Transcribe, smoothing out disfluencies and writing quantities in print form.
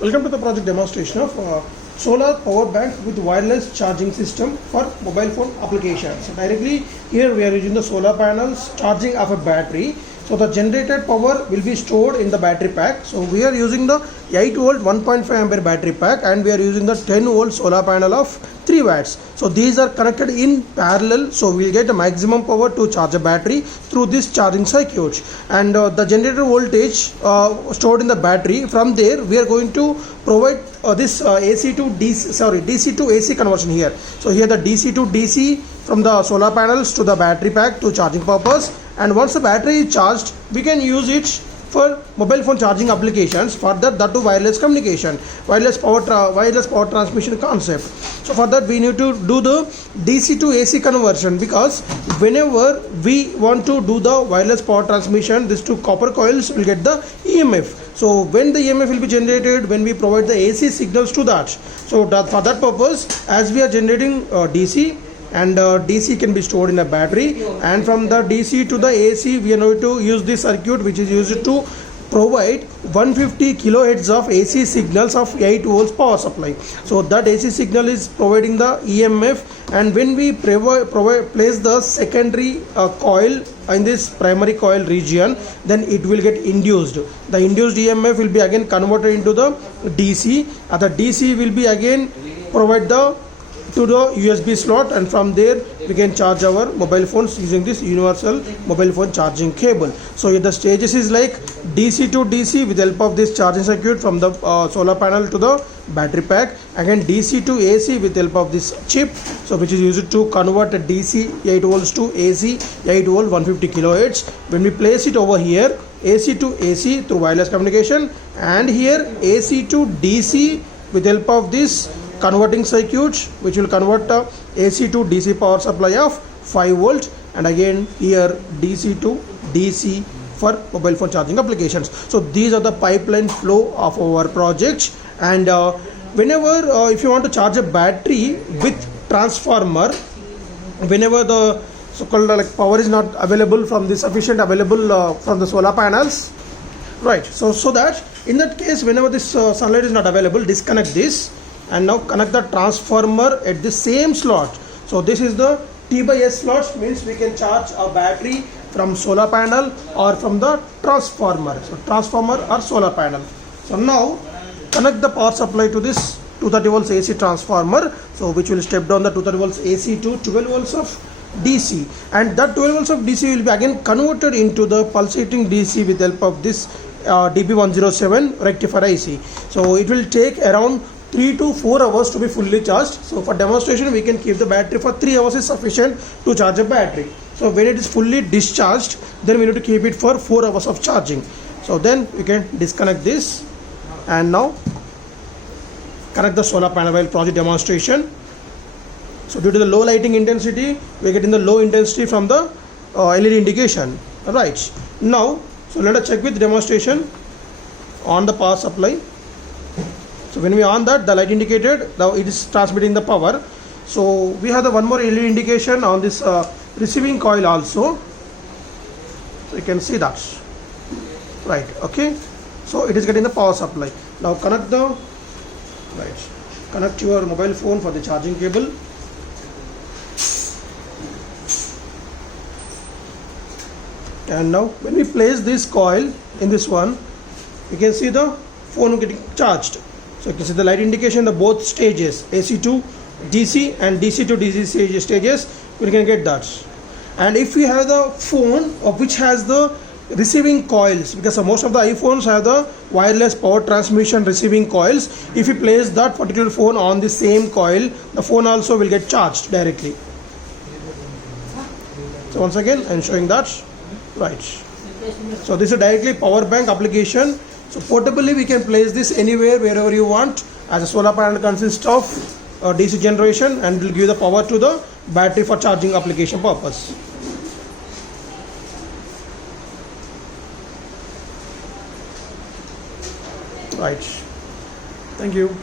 Welcome to the project demonstration of solar power bank with wireless charging system for mobile phone applications. So directly here we are using the solar panels charging of a battery. So the generated power will be stored in the battery pack. So we are using the 8 volt 1.5 ampere battery pack and we are using the 10 volt solar panel of 3 watts. So these are connected in parallel, so we'll get a maximum power to charge a battery through this charging circuit. And the generator voltage stored in the battery, from there we are going to provide this DC to AC conversion here. So here the DC to DC from the solar panels to the battery pack to charging purpose, and once the battery is charged we can use it for mobile phone charging applications. For that to wireless communication, wireless power transmission concept. So for that we need to do the DC to AC conversion, because whenever we want to do the wireless power transmission, these two copper coils will get the EMF. So when the EMF will be generated when we provide the AC signals to that. So for that purpose, as we are generating DC, and DC can be stored in a battery, and from the DC to the AC we are going to use this circuit which is used to provide 150 kilohertz of AC signals of 8 volts power supply. So that AC signal is providing the EMF, and when we place the secondary coil in this primary coil region, then it will get induced. The induced EMF will be again converted into the DC, and the DC will be again provide to the USB slot, and from there we can charge our mobile phones using this universal mobile phone charging cable. So the stages is like DC to DC with the help of this charging circuit from the solar panel to the battery pack, again DC to AC with the help of this chip, so which is used to convert a DC 8 volts to AC 8 volt 150 kilohertz. When we place it over here, AC to AC through wireless communication, and here AC to DC with the help of this converting circuit which will convert AC to DC power supply of 5 volt, and again here DC to DC for mobile phone charging applications. So these are the pipeline flow of our project. And whenever if you want to charge a battery with transformer, whenever the so-called power is not available from the sufficient available from the solar panels, right? So that in that case, whenever this sunlight is not available, disconnect this and now connect the transformer at the same slot. So this is the T/S slot, means we can charge a battery from solar panel or from the transformer. So transformer or solar panel. So now connect the power supply to this 230 volts AC transformer, so which will step down the 230 volts AC to 12 volts of DC, and that 12 volts of DC will be again converted into the pulsating DC with the help of this DB107 rectifier IC. So it will take around 3 to 4 hours to be fully charged. So for demonstration we can keep the battery for 3 hours is sufficient to charge a battery. So when it is fully discharged, then we need to keep it for 4 hours of charging. So then we can disconnect this and now connect the solar panel while project demonstration. So due to the low lighting intensity, we are getting the low intensity from the LED indication. Right now, so let us check with demonstration on the power supply. So when we on that, the light indicated, now it is transmitting the power. So we have the one more LED indication on this receiving coil also. So you can see that, right? Okay, so it is getting the power supply. Now connect your mobile phone for the charging cable. And now when we place this coil in this one, you can see the phone getting charged. So you can see the light indication, the both stages, AC to DC and DC to DC stages, we can get that. And if we have the phone which has the receiving coils, because most of the iPhones have the wireless power transmission receiving coils, if you place that particular phone on the same coil, the phone also will get charged directly. So once again I am showing that, right? So this is directly power bank application. So portably we can place this anywhere, wherever you want, as a solar panel consists of DC generation and will give the power to the battery for charging application purpose. Right. Thank you.